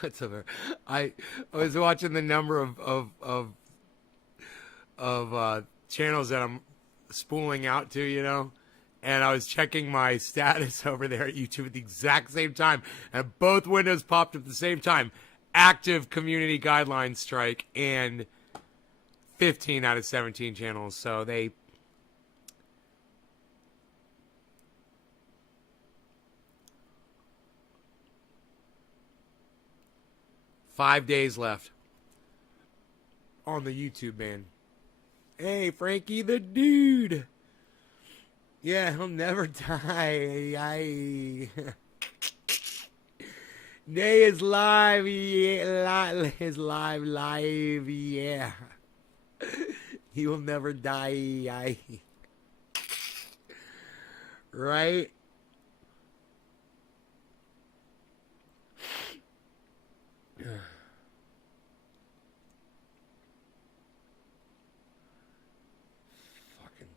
What's over? I was watching the number of channels that I'm spooling out to, and I was checking my status over there at YouTube at the exact same time, and both windows popped up at the same time. Active community guidelines strike, and 15 out of 17 channels. So they. Five days left on the YouTube ban. Hey, Frankie the dude. Yeah, he'll never die. Day is live, yeah. Is live, yeah. He will never die. Right? Fucking.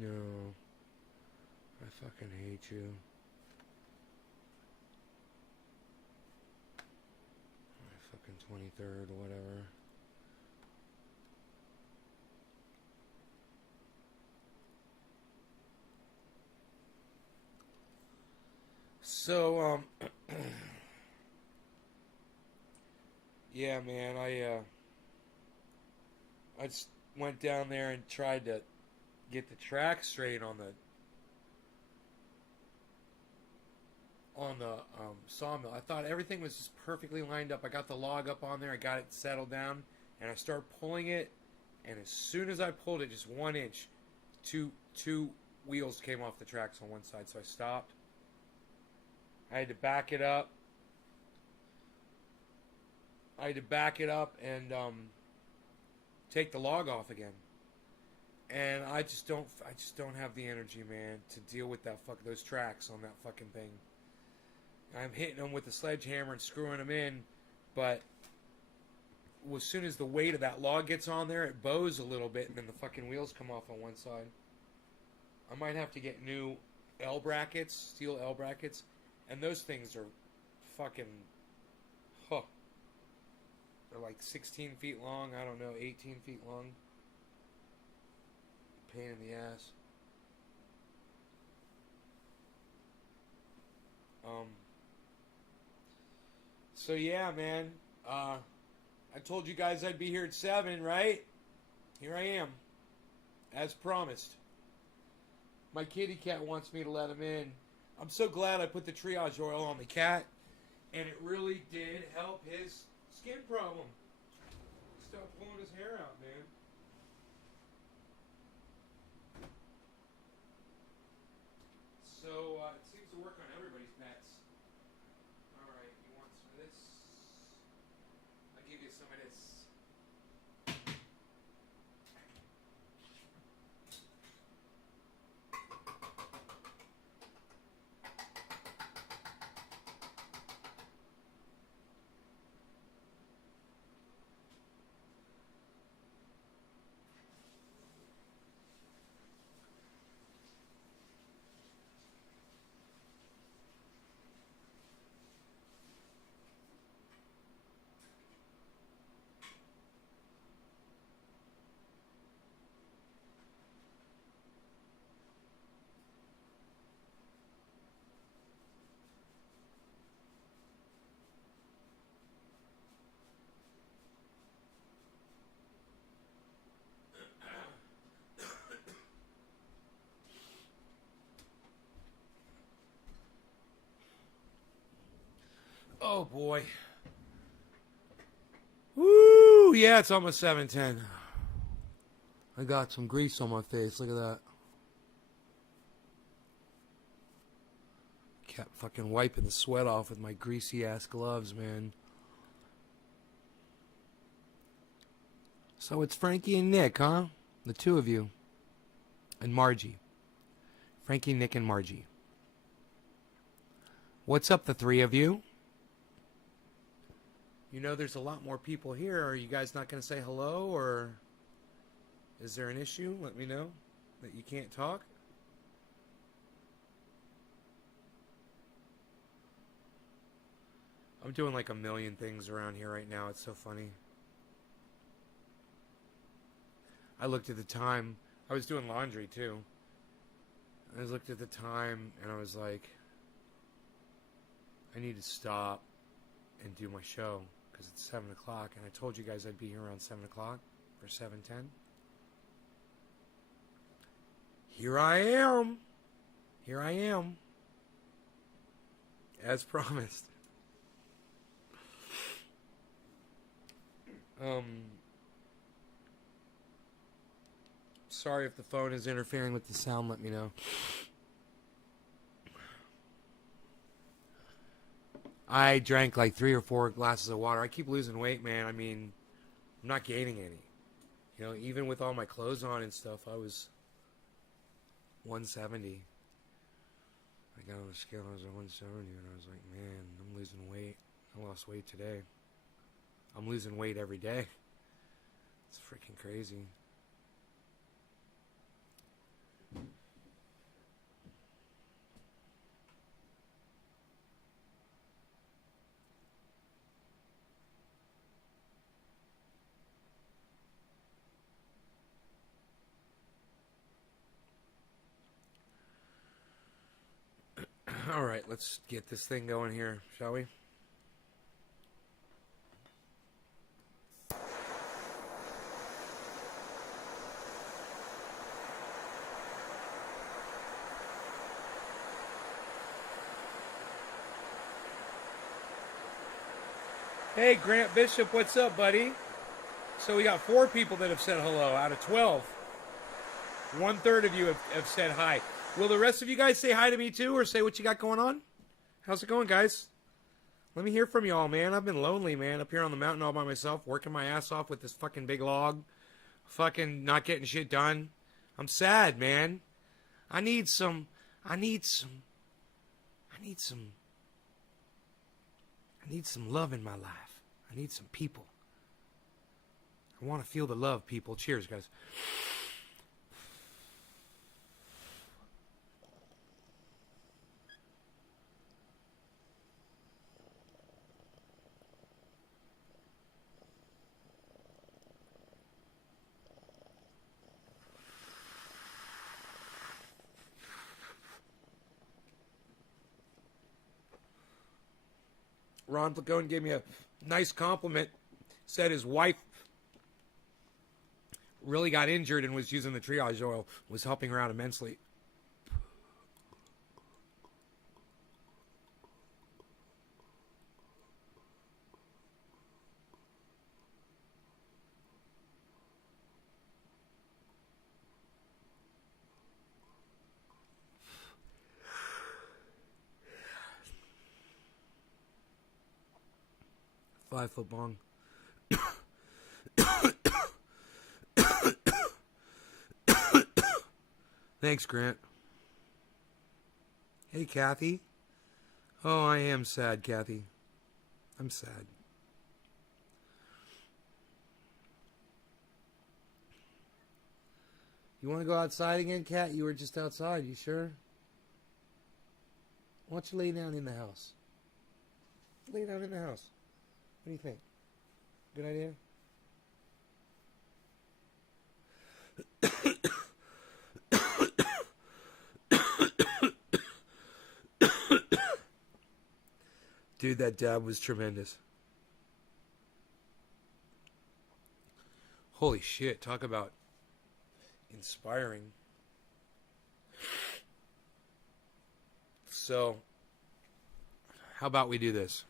No. I fucking hate you. Fucking 23rd or whatever. So, yeah, man, I just went down there and tried to get the track straight on the sawmill. I thought everything was just perfectly lined up. I got the log up on there. I got it settled down, and I started pulling it. And as soon as I pulled it, just 1 inch, two wheels came off the tracks on one side. So I stopped. I had to back it up. And take the log off again. And I just don't have the energy, man, to deal with those tracks on that fucking thing. I'm hitting them with the sledgehammer and screwing them in, but as soon as the weight of that log gets on there, it bows a little bit, and then the fucking wheels come off on one side. I might have to get new L brackets, steel L brackets, and those things are fucking, they're like 16 feet long, I don't know, 18 feet long. Pain in the ass. So yeah, man. I told you guys I'd be here at 7, right? Here I am, as promised. My kitty cat wants me to let him in. I'm so glad I put the triage oil on the cat, and it really did help his skin problem. Stop pulling his hair out, man. So, it seems to work on everybody's pets. Alright, you want some of this? I'll give you some of this. Oh boy. Woo! Yeah, it's almost 7:10. I got some grease on my face. Look at that. Kept fucking wiping the sweat off with my greasy ass gloves, man. So it's Frankie and Nick, huh? The two of you. And Margie. Frankie, Nick, and Margie. What's up, the three of you? You know there's a lot more people here. Are you guys not going to say hello, or is there an issue? Let me know that you can't talk. I'm doing like a million things around here right now. It's so funny. I looked at the time. I was doing laundry too. I looked at the time and I was like, I need to stop and do my show because it's 7 o'clock. And I told you guys I'd be here around 7 o'clock for 7:10. Here I am. Here I am. As promised. Sorry if the phone is interfering with the sound, let me know. I drank like 3 or 4 glasses of water. I keep losing weight, man. I mean, I'm not gaining any. You know, even with all my clothes on and stuff, I was 170. I got on the scale, I was at 170, and I was like, man, I'm losing weight. I lost weight today. I'm losing weight every day. It's freaking crazy. All right, let's get this thing going here, shall we? Hey, Grant Bishop, what's up, buddy? So we got 4 people that have said hello out of 12. 1/3 of you have said hi. Will the rest of you guys say hi to me too, or say what you got going on? How's it going, guys? Let me hear from y'all, man. I've been lonely, man, up here on the mountain all by myself, working my ass off with this fucking big log. Fucking not getting shit done. I'm sad, man. I need some love in my life. I need some people. I want to feel the love, people. Cheers, guys. Ron Placone gave me a nice compliment. Said his wife really got injured and was using the triage oil. Was helping her out immensely. Five-foot bong. Thanks, Grant. Hey, Kathy. Oh, I am sad, Kathy. I'm sad. You want to go outside again, Kat? You were just outside. You sure? Why don't you lay down in the house? Lay down in the house. What do you think? Good idea? Dude, that dab was tremendous. Holy shit, talk about inspiring. So, how about we do this?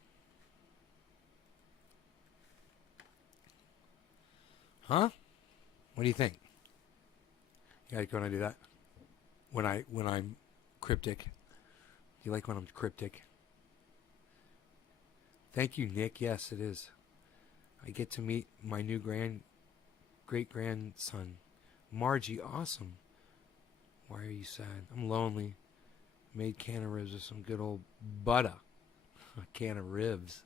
Huh? What do you think? You guys gonna do that? When I'm cryptic. Do you like when I'm cryptic? Thank you, Nick. Yes, it is. I get to meet my new great-grandson. Margie, awesome. Why are you sad? I'm lonely. Made can of ribs with some good old butter. A can of ribs.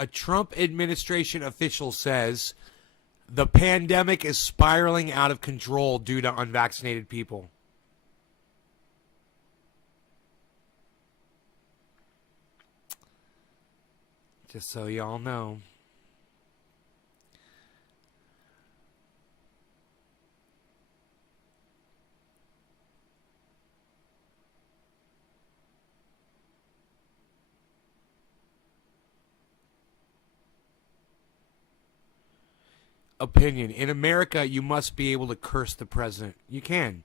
A Trump administration official says the pandemic is spiraling out of control due to unvaccinated people. Just so y'all know. Opinion. In America, you must be able to curse the president. You can.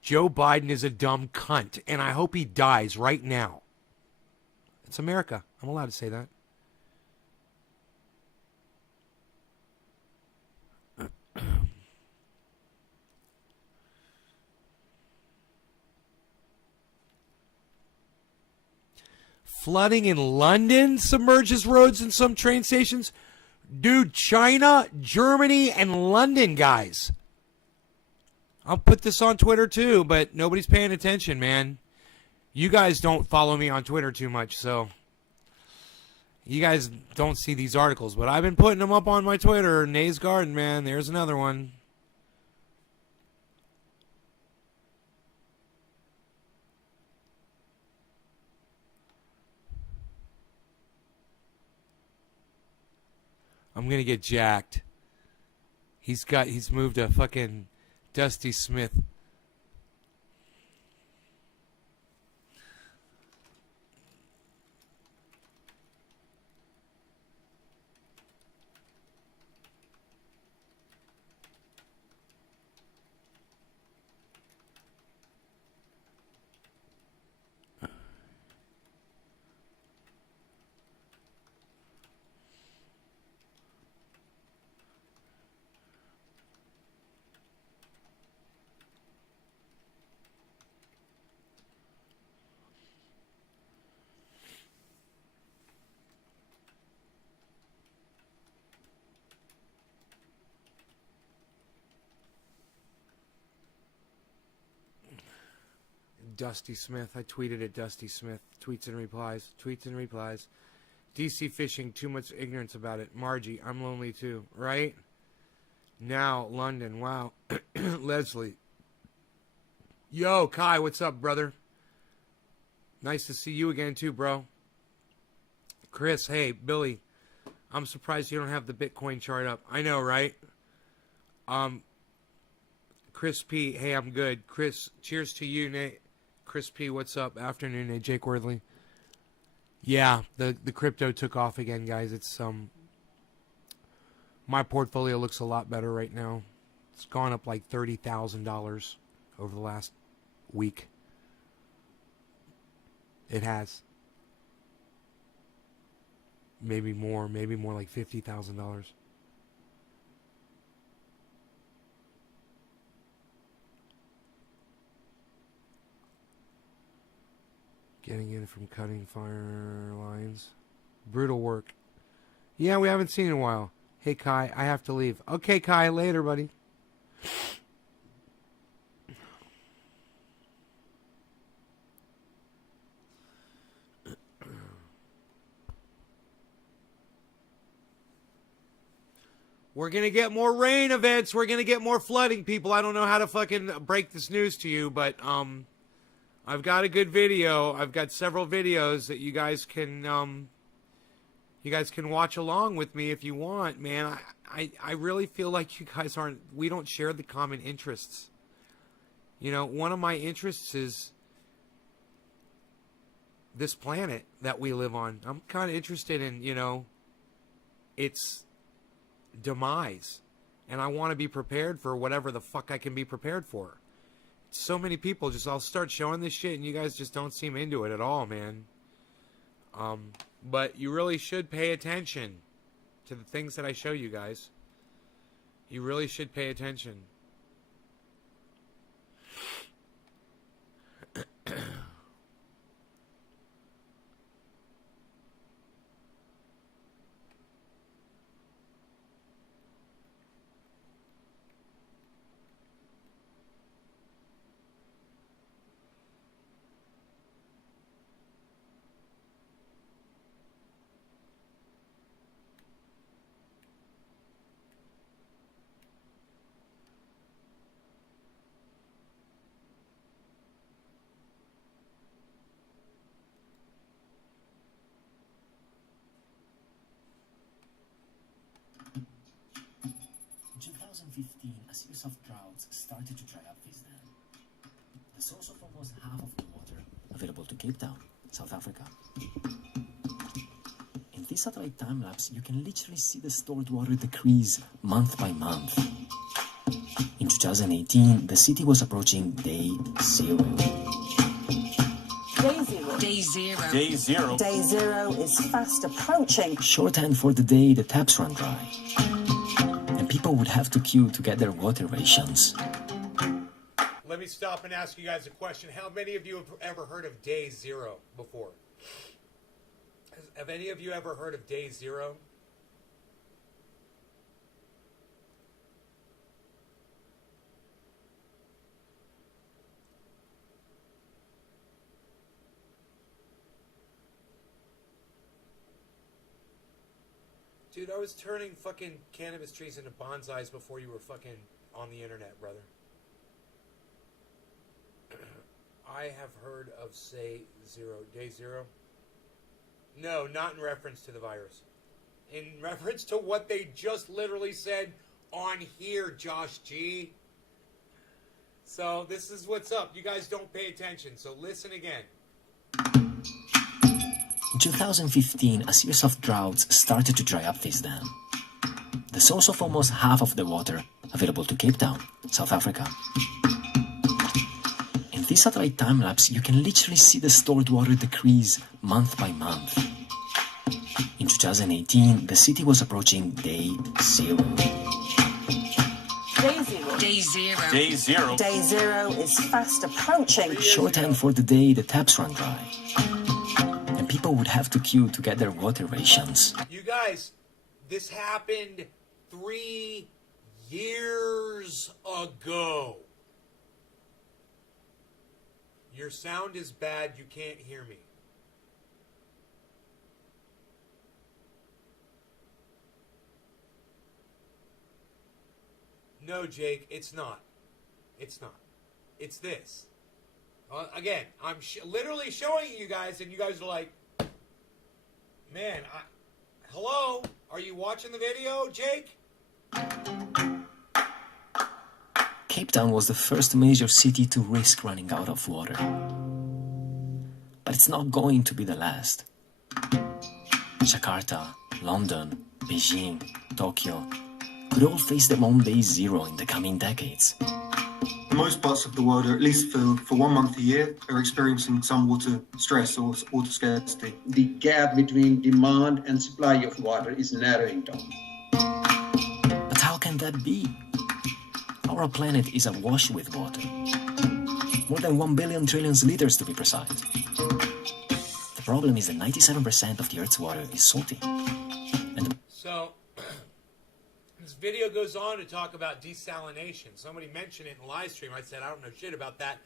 Joe Biden is a dumb cunt, and I hope he dies right now. It's America. I'm allowed to say that. Flooding in London submerges roads and some train stations. Dude, China, Germany, and London, guys. I'll put this on Twitter too, but nobody's paying attention, man. You guys don't follow me on Twitter too much, so you guys don't see these articles, but I've been putting them up on my Twitter. Nays Garden, man. There's another one. I'm gonna get jacked. He's moved a fucking Dusty Smith. Dusty Smith. I tweeted at Dusty Smith. Tweets and replies. Tweets and replies. DC fishing. Too much ignorance about it. Margie. I'm lonely too. Right? Now, London. Wow. Leslie. Yo, Kai. What's up, brother? Nice to see you again too, bro. Chris. Hey, Billy. I'm surprised you don't have the Bitcoin chart up. I know, right? Chris P. Hey, I'm good. Chris, cheers to you, Nate. Chris P, what's up? Afternoon, Nate. Jake Worthley. Yeah, the crypto took off again, guys. It's my portfolio looks a lot better right now. It's gone up like $30,000 over the last week. It has. Maybe more like $50,000. Getting in from cutting fire lines. Brutal work. Yeah, we haven't seen in a while. Hey, Kai, I have to leave. Okay, Kai, later, buddy. We're going to get more rain events. We're going to get more flooding, people. I don't know how to fucking break this news to you, but I've got a good video. I've got several videos that you guys can watch along with me if you want, man. I really feel like you guys we don't share the common interests. You know, one of my interests is this planet that we live on. I'm kind of interested in, its demise. And I want to be prepared for whatever the fuck I can be prepared for. So many people I'll start showing this shit and you guys just don't seem into it at all, man. But you really should pay attention to the things that I show you guys. You really should pay attention. 2015, a series of droughts started to dry up this dam. The source of almost half of the water available to Cape Town, South Africa. In this satellite time-lapse, you can literally see the stored water decrease month by month. In 2018, the city was approaching day zero. Day zero. Day zero. Day zero. Day zero is fast approaching. Shorthand for the day the taps run dry. And people would have to queue to get their water rations. Let me stop and ask you guys a question. How many of you have ever heard of day zero before? Have any of you ever heard of day zero? Dude, I was turning fucking cannabis trees into bonsais before you were fucking on the internet, brother. I have heard of, say, day zero. No, not in reference to the virus. In reference to what they just literally said on here, Josh G. So this is what's up. You guys don't pay attention, so listen again. In 2015, a series of droughts started to dry up this dam. The source of almost half of the water available to Cape Town, South Africa. In this satellite time-lapse, you can literally see the stored water decrease month by month. In 2018, the city was approaching day zero. Day zero. Day zero. Day zero. Day zero is fast approaching. Shorthand for the day the taps run dry. And people would have to queue to get their water rations. You guys, this happened 3 years ago. Your sound is bad. You can't hear me. No, Jake, it's not. It's not. It's this. Again, I'm literally showing you guys, and you guys are like, man, hello? Are you watching the video, Jake? Cape Town was the first major city to risk running out of water. But it's not going to be the last. Jakarta, London, Beijing, Tokyo could all face their own day zero in the coming decades. Most parts of the world, or at least for 1 month a year, are experiencing some water stress or water scarcity. The gap between demand and supply of water is narrowing down. But how can that be? Our planet is awash with water. More than 1 billion trillion liters to be precise. The problem is that 97% of the Earth's water is salty. So, this video goes on to talk about desalination. Somebody mentioned it in the live stream. I said, I don't know shit about that.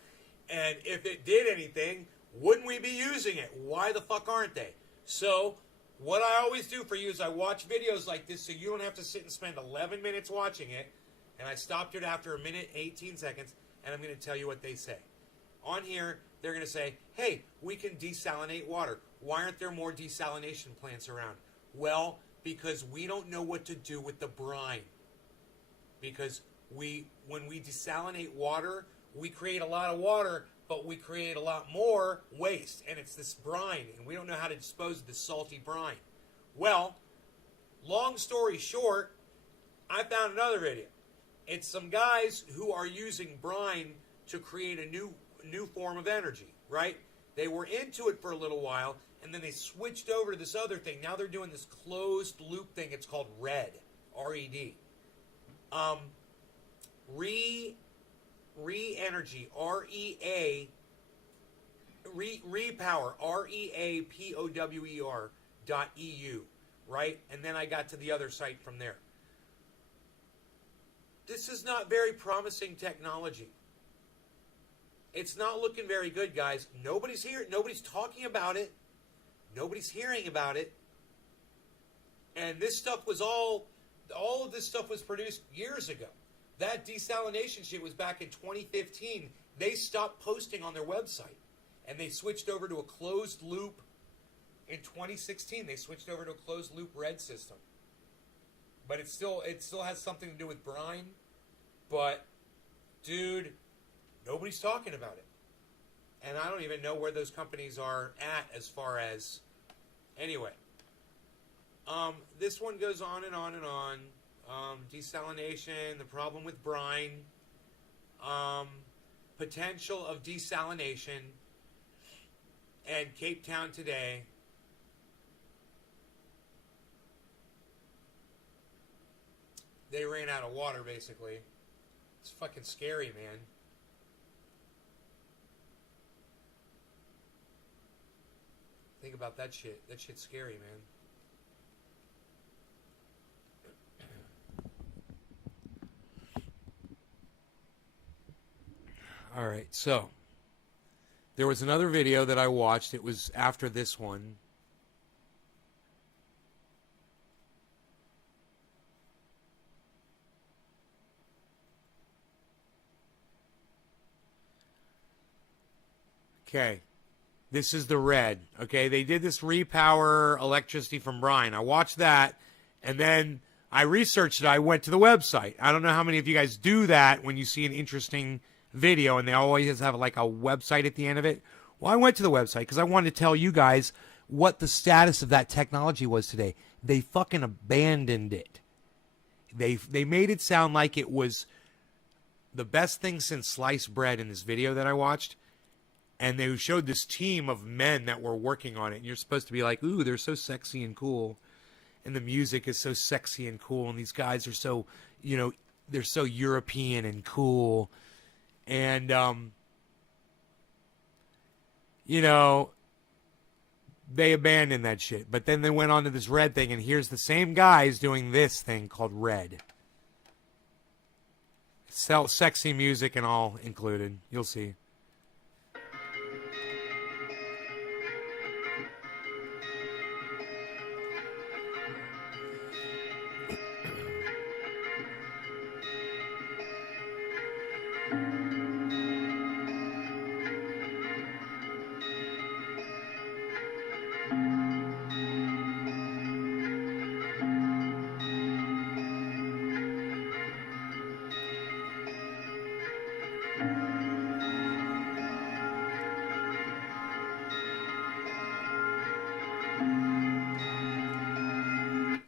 And if it did anything, wouldn't we be using it? Why the fuck aren't they? So, what I always do for you is I watch videos like this so you don't have to sit and spend 11 minutes watching it. And I stopped it after 1 minute, 18 seconds, and I'm going to tell you what they say. On here, they're going to say, hey, we can desalinate water. Why aren't there more desalination plants around? Well, because we don't know what to do with the brine. Because when we desalinate water, we create a lot of water, but we create a lot more waste. And it's this brine, and we don't know how to dispose of this salty brine. Well, long story short, I found another video. It's some guys who are using brine to create a new form of energy, right? They were into it for a little while, and then they switched over to this other thing. Now they're doing this closed loop thing. It's called RED, R-E-D. Re-energy, R-E-A, Repower, R-E-A-P-O-W-E-R .eu, right? And then I got to the other site from there. This is not very promising technology. It's not looking very good, guys. Nobody's here. Nobody's talking about it. Nobody's hearing about it. And this stuff was all of this stuff was produced years ago. That desalination shit was back in 2015. They stopped posting on their website. And they switched over to a closed loop in 2016. They switched over to a closed loop RED system. But it still has something to do with brine. But, dude, nobody's talking about it. And I don't even know where those companies are at as far as... Anyway. This one goes on and on and on. Desalination, the problem with brine. Potential of desalination. And Cape Town today. They ran out of water, basically. It's fucking scary, man. Think about that shit. That shit's scary, man. All right, so there was another video that I watched. It was after this one. Okay, this is the red. Okay, they did this repower electricity from brine. I watched that, and then I researched it. I went to the website. I don't know how many of you guys do that when you see an interesting video, and they always have like a website at the end of it. Well, I went to the website because I wanted to tell you guys what the status of that technology was today. They fucking abandoned it. They made it sound like it was the best thing since sliced bread in this video that I watched. And they showed this team of men that were working on it. And you're supposed to be like, ooh, they're so sexy and cool. And the music is so sexy and cool. And these guys are so, you know, they're so European and cool. And, you know, they abandoned that shit. But then they went on to this red thing. And here's the same guys doing this thing called red. Sexy music and all included. You'll see.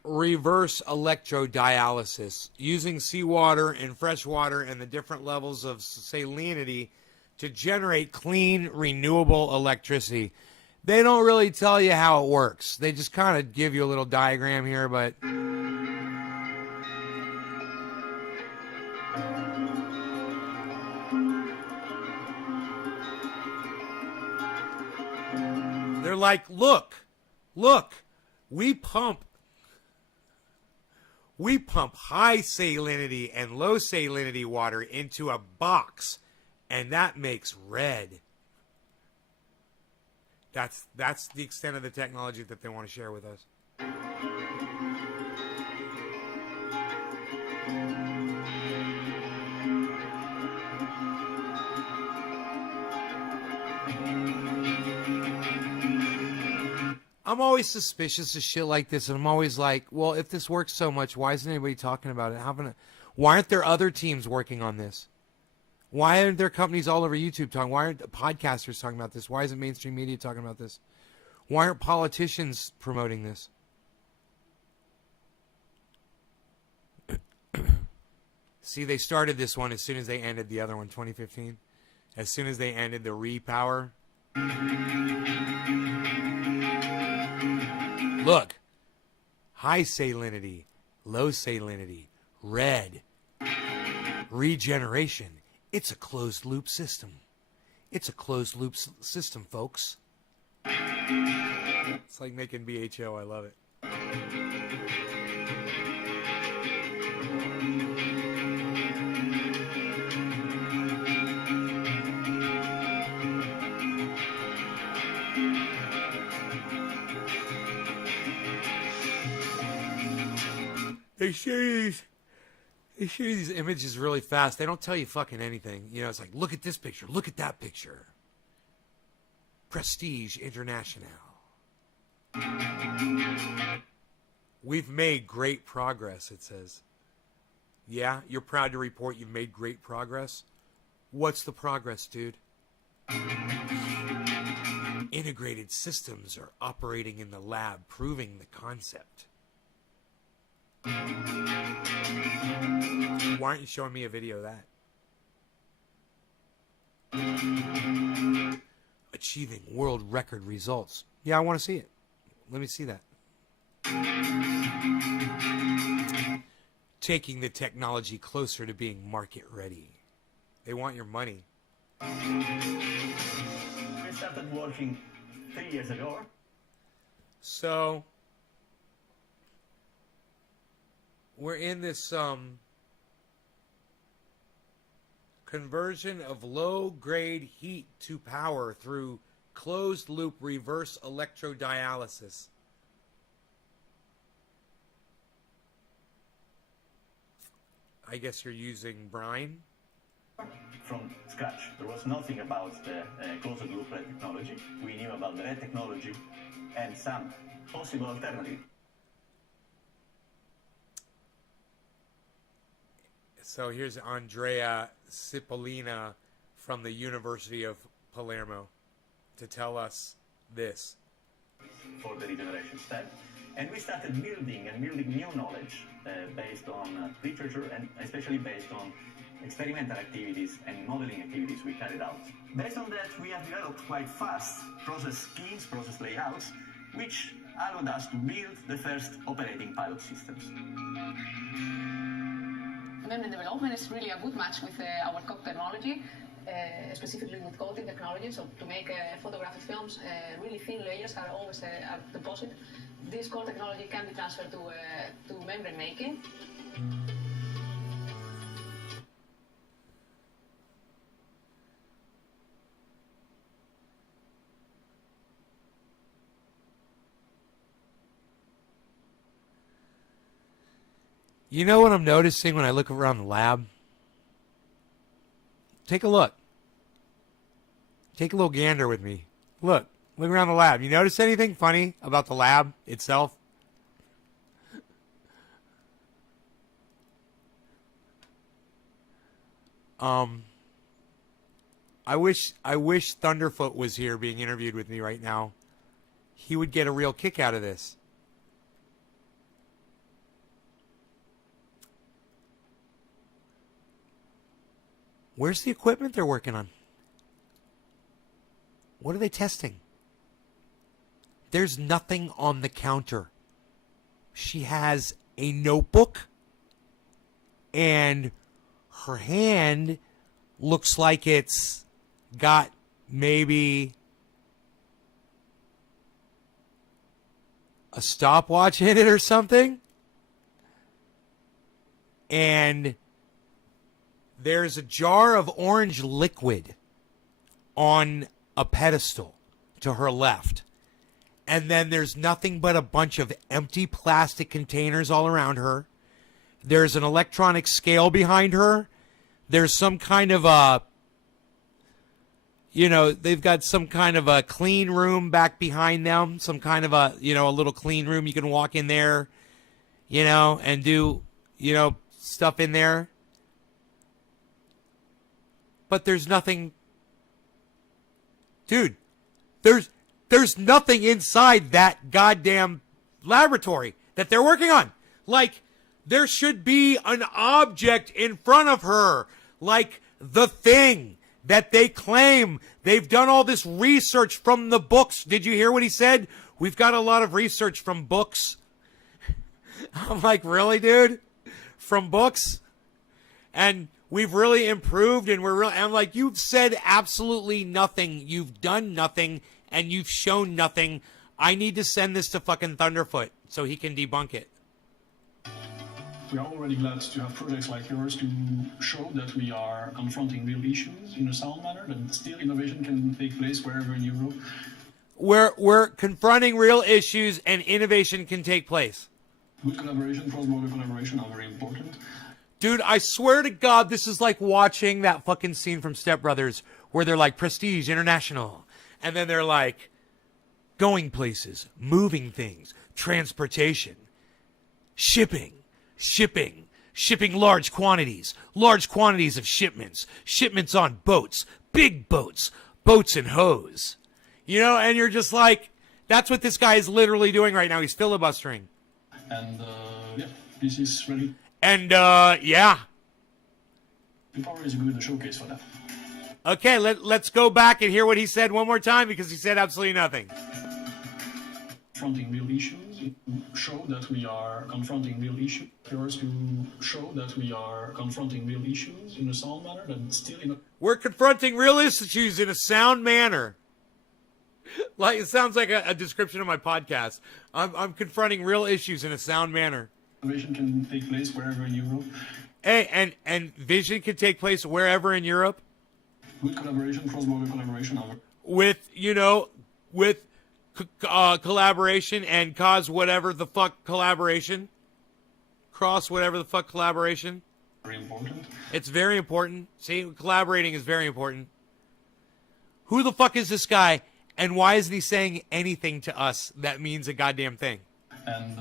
Reverse electrodialysis, using seawater and fresh water and the different levels of salinity to generate clean, renewable electricity. They don't really tell you how it works. They just kind of give you a little diagram here, but they're like, look, we pump high salinity and low salinity water into a box, and that makes red. That's the extent of the technology that they want to share with us. I'm always suspicious of shit like this, and I'm always like, well, if this works so much, why isn't anybody talking about it? Why aren't there other teams working on this? Why aren't there companies all over YouTube talking? Why aren't podcasters talking about this? Why isn't mainstream media talking about this? Why aren't politicians promoting this? See, they started this one as soon as they ended the other one, 2015. As soon as they ended the repower. Look, high salinity, low salinity, red, regeneration. It's a closed loop system. It's a closed loop system, folks. It's like making BHO. I love it. They show you these images really fast. They don't tell you fucking anything. You know, it's like, look at this picture. Look at that picture. Prestige International. We've made great progress, it says. Yeah, you're proud to report you've made great progress. What's the progress, dude? Integrated systems are operating in the lab, proving the concept. Why aren't you showing me a video of that? Achieving world record results. Yeah, I want to see it. Let me see that. Taking the technology closer to being market ready. They want your money. We started working 3 years ago. So we're in this conversion of low-grade heat to power through closed-loop reverse electrodialysis. I guess you're using brine? From scratch. There was nothing about the closed-loop red technology. We knew about the red technology and some possible alternative. So here's Andrea Cipollina from the University of Palermo to tell us this. For the regeneration step. And we started building new knowledge based on literature and especially based on experimental activities and modeling activities we carried out. Based on that, we have developed quite fast process schemes, process layouts, which allowed us to build the first operating pilot systems. Membrane development is really a good match with our COP technology, specifically with coating technology. So to make photographic films, really thin layers are always a deposit. This core technology can be transferred to membrane making. You know what I'm noticing when I look around the lab? Take a look. Take a little gander with me. Look around the lab. You notice anything funny about the lab itself? I wish Thunderfoot was here being interviewed with me right now. He would get a real kick out of this. Where's the equipment they're working on? What are they testing? There's nothing on the counter. She has a notebook, and her hand looks like it's got maybe a stopwatch in it or something. And there's a jar of orange liquid on a pedestal to her left. And then there's nothing but a bunch of empty plastic containers all around her. There's an electronic scale behind her. There's some kind of a, they've got some kind of a clean room back behind them. Some kind of a, a little clean room. You can walk in there, and do, stuff in there. But there's nothing. Dude, there's nothing inside that goddamn laboratory that they're working on. Like, there should be an object in front of her, like the thing that they claim. They've done all this research from the books. Did you hear what he said? We've got a lot of research from books. I'm like, really, dude? From books? And we've really improved, and I'm like, you've said absolutely nothing. You've done nothing, and you've shown nothing. I need to send this to fucking Thunderfoot so he can debunk it. We are already glad to have projects like yours to show that we are confronting real issues in a sound manner, that still innovation can take place wherever in Europe. We're confronting real issues, and innovation can take place. Good collaboration, cross-border collaboration are very important. Dude, I swear to God, this is like watching that fucking scene from Step Brothers where they're like, Prestige International. And then they're like, going places, moving things, transportation, shipping, shipping large quantities of shipments on boats, big boats, boats and hose. You know, and you're just like, that's what this guy is literally doing right now. He's filibustering. And yeah, this is really. And yeah. Power is a good showcase for that. Okay, let's go back and hear what he said one more time, because he said absolutely nothing. Confronting real issues, show that we are confronting real issues. Yours to show that we are confronting real issues in a sound manner, and still in a. We're confronting real issues in a sound manner. Like, it sounds like a description of my podcast. I'm confronting real issues in a sound manner. Innovation can take place wherever in Europe. Hey, and vision can take place wherever in Europe. Good collaboration, cross-border collaboration. With, you know, with collaboration and cause whatever the fuck collaboration. Cross whatever the fuck collaboration. Very important. It's very important. See, collaborating is very important. Who the fuck is this guy, and why isn't he saying anything to us that means a goddamn thing? And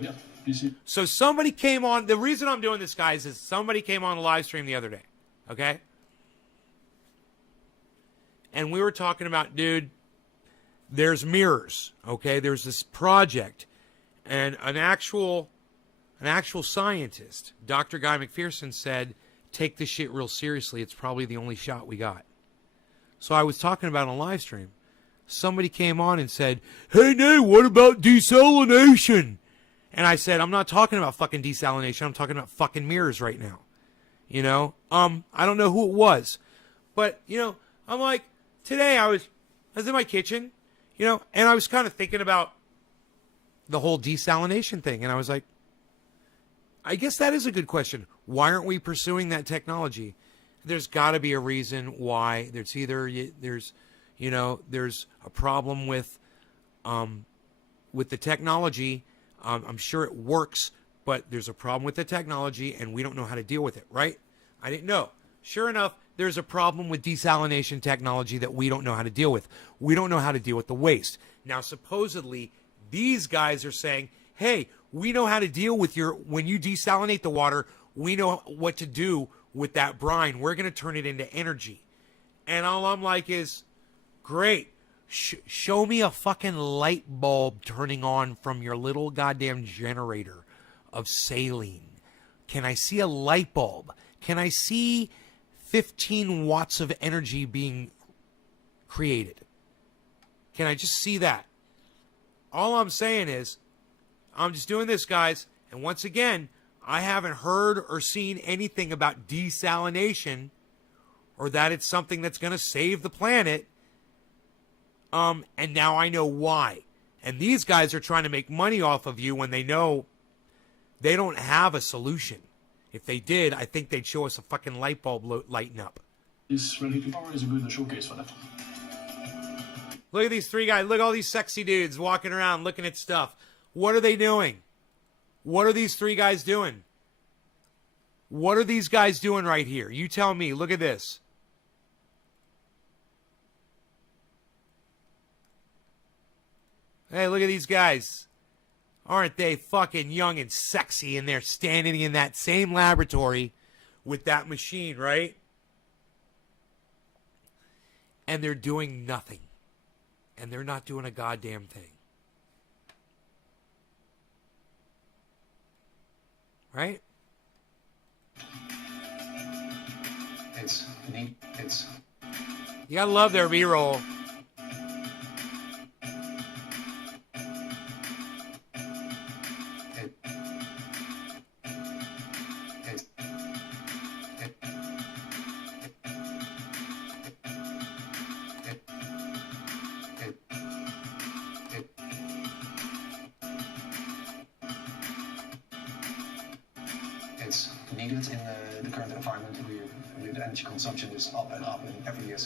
yeah, you see. So somebody came on. The reason I'm doing this, guys, is somebody came on the live stream the other day. Okay? And we were talking about, dude, there's mirrors, okay? There's this project, and an actual scientist, Dr. Guy McPherson, said, take this shit real seriously. It's probably the only shot we got. So I was talking about on live stream. Somebody came on and said, hey, Nate, what about desalination? And I said, I'm not talking about fucking desalination. I'm talking about fucking mirrors right now. You know? I don't know who it was. But, you know, I'm like, today I was in my kitchen, you know, and I was kind of thinking about the whole desalination thing. And I was like, I guess that is a good question. Why aren't we pursuing that technology? There's got to be a reason why. There's a problem with the technology. I'm sure it works, but there's a problem with the technology, and we don't know how to deal with it, right? I didn't know. Sure enough, there's a problem with desalination technology that we don't know how to deal with. We don't know how to deal with the waste. Now, supposedly, these guys are saying, hey, we know how to deal with when you desalinate the water, we know what to do with that brine. We're going to turn it into energy. And all I'm like is, great. Show me a fucking light bulb turning on from your little goddamn generator of saline. Can I see a light bulb? Can I see 15 watts of energy being created? Can I just see that? All I'm saying is, I'm just doing this, guys. And once again, I haven't heard or seen anything about desalination or that it's something that's going to save the planet. And now I know why. And these guys are trying to make money off of you when they know they don't have a solution. If they did, I think they'd show us a fucking light bulb lighting up. This relative power is a good showcase for that. Look at these three guys. Look at all these sexy dudes walking around looking at stuff. What are they doing? What are these three guys doing? What are these guys doing right here? You tell me. Look at this. Hey, look at these guys. Aren't they fucking young and sexy? And they're standing in that same laboratory with that machine, right? And they're doing nothing. And they're not doing a goddamn thing. Right? It's neat. It's. You gotta love their B-roll. It's needed in the current environment. The energy consumption is up, and every year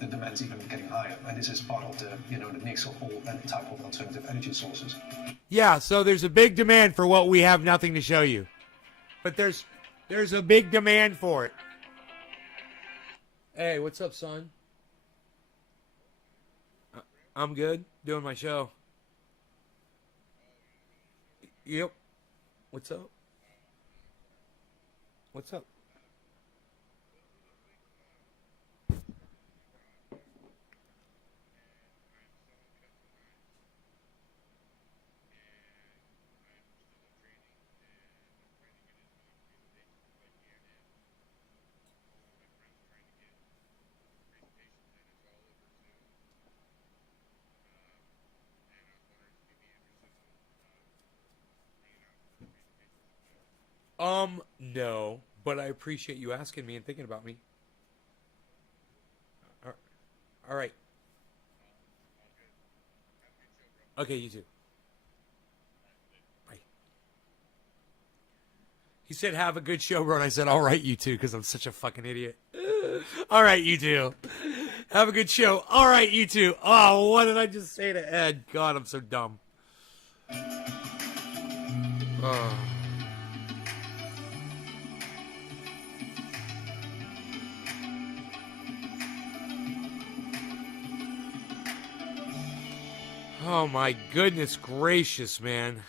the demand's even getting higher. And this is part of the mix of all type of alternative energy sources. Yeah, so there's a big demand for what we have nothing to show you. But there's a big demand for it. Hey, what's up, son? I'm good. Doing my show. Yep. What's up? What's up? No, but I appreciate you asking me and thinking about me. All right. Okay, you too. Bye. He said, have a good show, bro. And I said, all right, you too, because I'm such a fucking idiot. All right, you too. Have a good show. All right, you too. Oh, what did I just say to Ed? God, I'm so dumb. Oh. Oh my goodness gracious, man.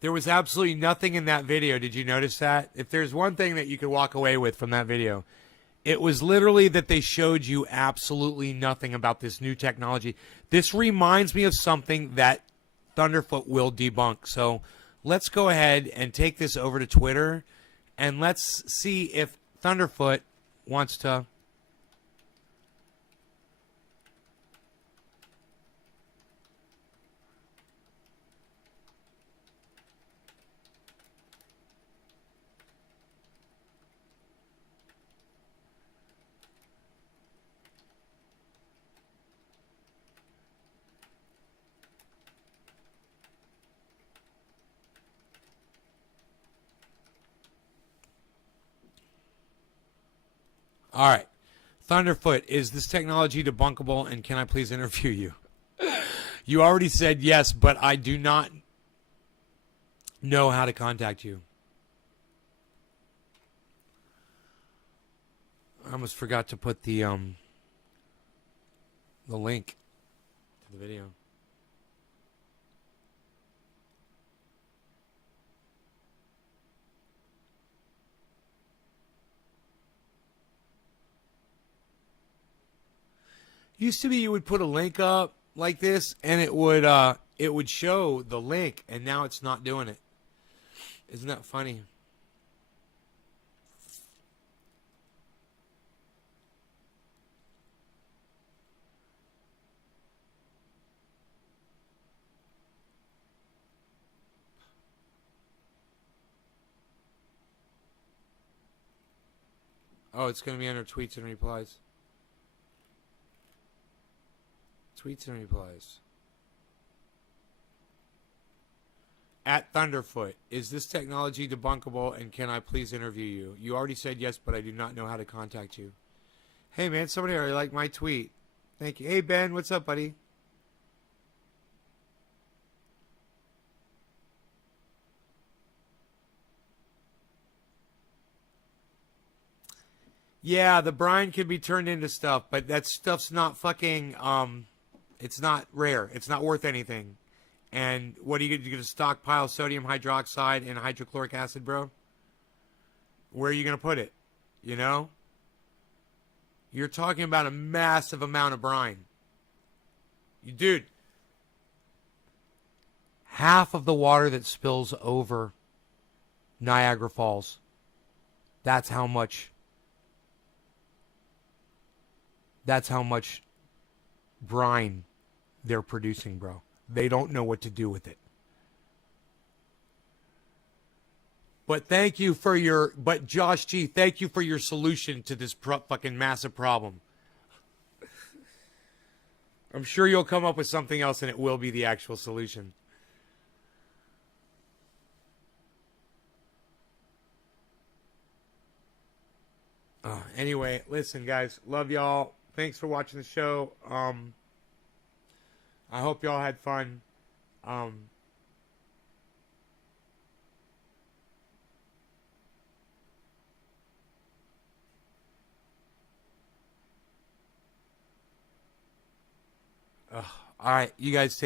There was absolutely nothing in that video. Did you notice that? If there's one thing that you could walk away with from that video, it was literally that they showed you absolutely nothing about this new technology. This reminds me of something that Thunderfoot will debunk. So let's go ahead and take this over to Twitter, and let's see if Thunderfoot wants to... All right. Thunderfoot, is this technology debunkable, and can I please interview you? You already said yes, but I do not know how to contact you. I almost forgot to put the link to the video. Used to be you would put a link up like this and it would show the link, and now it's not doing it. Isn't that funny? Oh, it's going to be under tweets and replies. Tweets and replies. At Thunderfoot, is this technology debunkable, and can I please interview you? You already said yes, but I do not know how to contact you. Hey, man, somebody already liked my tweet. Thank you. Hey, Ben, what's up, buddy? Yeah, the brine can be turned into stuff, but that stuff's not fucking, it's not rare. It's not worth anything. And what are you going to stockpile sodium hydroxide and hydrochloric acid, bro? Where are you going to put it? You know? You're talking about a massive amount of brine. Dude, half of the water that spills over Niagara Falls, that's how much brine they're producing, bro. They don't know what to do with it. But Josh G, thank you for your solution to this fucking massive problem. I'm sure you'll come up with something else, and it will be the actual solution. Anyway, listen, guys. Love y'all. Thanks for watching the show. I hope y'all had fun. All right, you guys take